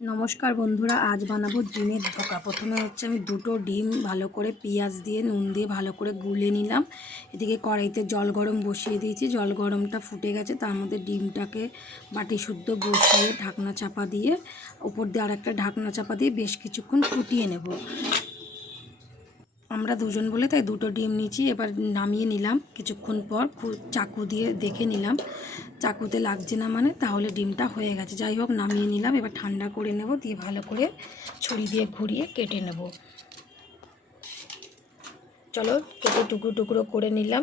নমস্কার বন্ধুরা, আজ বানাবো ডিমের ধোকা। প্রথমে হচ্ছে আমি দুটো ডিম ভালো করে পেঁয়াজ দিয়ে, নুন দিয়ে ভালো করে গুলে নিলাম। এদিকে কড়াইতে জল গরম বসিয়ে দিয়েছি। জল গরমটা ফুটে গেছে, তার মধ্যে ডিমটাকে বাটি শুদ্ধ বসিয়ে ঢাকনা চাপা দিয়ে উপর দিয়ে আর একটা ঢাকনা চাপা দিয়ে বেশ কিছুক্ষণ ফুটিয়ে নেব। আমরা দুজন বলে তাই দুটো ডিম নিয়েছি, এবার নামিয়ে নিলাম কিছুক্ষণ পর। চাকু দিয়ে দেখে নিলাম। চাকুতে লাগছে না মানে তাহলে ডিমটা হয়ে গেছে। যাই হোক, নামিয়ে নিলাম। এবার ঠান্ডা করে নেব, দিয়ে ভালো করে ছুরি দিয়ে ঘুরিয়ে কেটে নেব। চলো, কেটে টুকরো টুকরো করে নিলাম।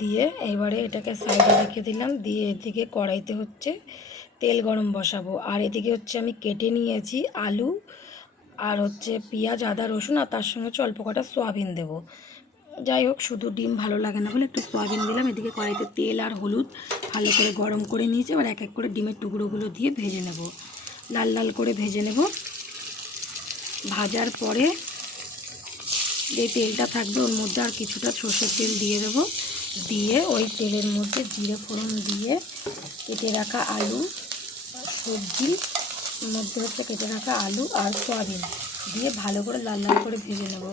দিয়ে এবারে এটাকে সাইডে রেখে দিলাম। দিয়ে এদিকে কড়াইতে হচ্ছে তেল গরম বসাবো। আর এদিকে হচ্ছে আমি কেটে নিয়েছি আলু আর হচ্ছে পেঁয়াজ, আদা, রসুন আর তার সঙ্গে হচ্ছে অল্প কটা সোয়াবিন দেবো। যাই হোক, শুধু ডিম ভালো লাগে না বলে একটু সয়াবিন দিলাম। এদিকে কড়াইতে তেল আর হলুদ ভালো করে গরম করে নিয়েছি। এবার এক এক করে ডিমের টুকরোগুলো দিয়ে ভেজে নেব। লাল লাল করে ভেজে নেব। ভাজার পরে যে তেলটা থাকবে ওর মধ্যে আর কিছুটা সর্ষের তেল দিয়ে দেবো। দিয়ে ওই তেলের মধ্যে জিরে ফোড়ন দিয়ে কেটে রাখা আলু, সবজি মধ্যে হচ্ছে কেটে রাখা আলু আর সয়াবিন। দিয়ে ভালো করে লাল লাল করে ভেজে নেব।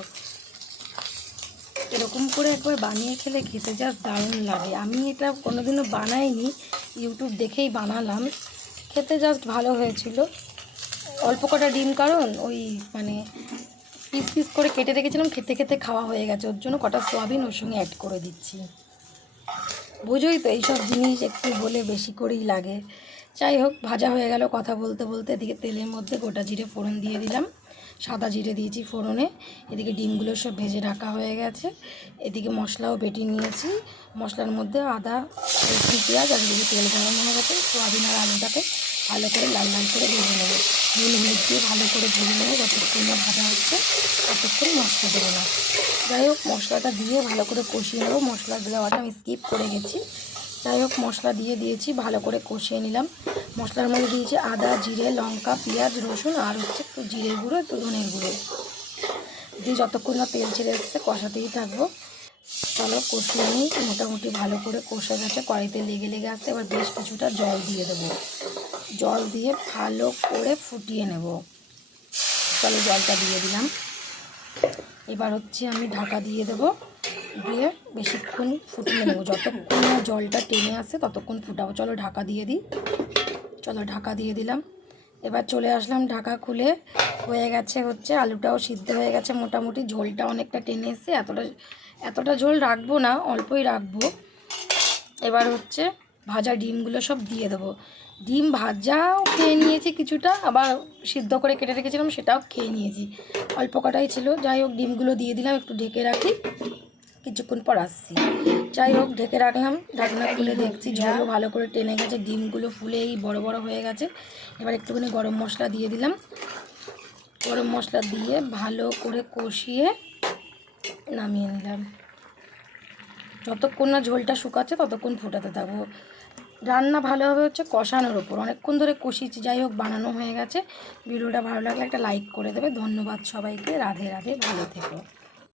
এরকম করে একবার বানিয়ে খেলে খেতে জাস্ট দারুণ লাগে। আমি এটা কোনোদিনও বানাইনি ইউটিউব দেখেই বানালাম। খেতে জাস্ট ভালো হয়েছিল। অল্প কটা ডিম কারণ ওই মানে পিস পিস করে কেটে রেখেছিলাম, খেতে খেতে খাওয়া হয়ে গেছে। ওর জন্য কটা সোয়াবিন ওর সঙ্গে অ্যাড করে দিচ্ছি। বুঝোই তো এইসব জিনিস একটু হলে বেশি করেই লাগে। যাই হোক, ভাজা হয়ে গেল কথা বলতে বলতে। এদিকে তেলের মধ্যে গোটা জিরে ফোড়ন দিয়ে দিলাম। সাদা জিরে দিয়েছি ফোড়নে। এদিকে ডিমগুলো সব ভেজে রাখা হয়ে গেছে। এদিকে মশলাও বেটে নিয়েছি। মশলার মধ্যে আদা, রসুন, পেঁয়াজ আর এদিকে তেল গরম হয়ে গেছে। সোয়াবিন আর আলুটাকে ভালো করে লাল লাল করে ভেজে নেব। নুন, হলুদ দিয়ে ভালো করে ভেজে নেব। যতক্ষণ না ভাজা হচ্ছে, ততক্ষণ মশলা দেবো না। যাই হোক, মশলাটা দিয়ে ভালো করে কষিয়ে নেব। মশলা দেওয়াটা আমি স্কিপ করে গেছি। যাই হোক, মশলা দিয়ে দিয়েছি, ভালো করে কষিয়ে নিলাম। মশলার মধ্যে দিয়েছি আদা, জিরে, লঙ্কা, পেঁয়াজ, রসুন আর হচ্ছে একটু জিরে গুঁড়ো, একটু ধনের গুঁড়ো। দিয়ে যতক্ষণ না তেল ছেড়ে এসছে, কষাতেই থাকব। চলো, কষিয়ে নিই। মোটামুটি ভালো করে কষে গেছে। কড়াইতে লেগে লেগে আসছে। এবার বেশ কিছুটা জল দিয়ে দেবো। জল দিয়ে ভালো করে ফুটিয়ে নেব। চলো, জলটা দিয়ে দিলাম। এবার হচ্ছে আমি ঢাকা দিয়ে দেবো। দিয়ে বেশিক্ষণ ফুটিয়ে নেব। যতক্ষণ না জলটা টেনে আসে, ততক্ষণ ফুটাবো। চলো ঢাকা দিয়ে দিই। চলো ঢাকা দিয়ে দিলাম। এবার চলে আসলাম ঢাকা খুলে। হয়ে গেছে হচ্ছে, আলুটাও সিদ্ধ হয়ে গেছে মোটামুটি। ঝোলটা অনেকটা টেনে এসে এতটা এতটা ঝোল রাখব না, অল্পই রাখব। এবার হচ্ছে ভাজা ডিমগুলো সব দিয়ে দেবো। ডিম ভাজাও খেয়ে নিয়েছি কিছুটা, আবার সিদ্ধ করে কেটে রেখেছিলাম সেটাও খেয়ে নিয়েছি। অল্প কটাই ছিল। যাই হোক, ডিমগুলো দিয়ে দিলাম, একটু ঢেকে রাখি। কিছুক্ষণ পর আসছি। যাই হোক ঢেকে রাখলাম। ঢাকনা খুলে দেখছি ঝোলও ভালো করে টেনে গেছে। ডিমগুলো ফুলেই বড় বড় হয়ে গেছে। এবার একটুখানি গরম মশলা দিয়ে দিলাম। গরম মশলা দিয়ে ভালো করে কষিয়ে নামিয়ে নিলাম। যতক্ষণ না ঝোলটা শুকাচ্ছে ততক্ষণ ফোটাতে থাকব। রান্না ভালোভাবে হচ্ছে কষানোর ওপর। অনেকক্ষণ ধরে কষিয়েছি। যাই হোক বানানো হয়ে গেছে। ভিডিওটা ভালো লাগলে একটা লাইক করে দেবে। ধন্যবাদ সবাইকে। রাধে রাধে। ভালো থেকো।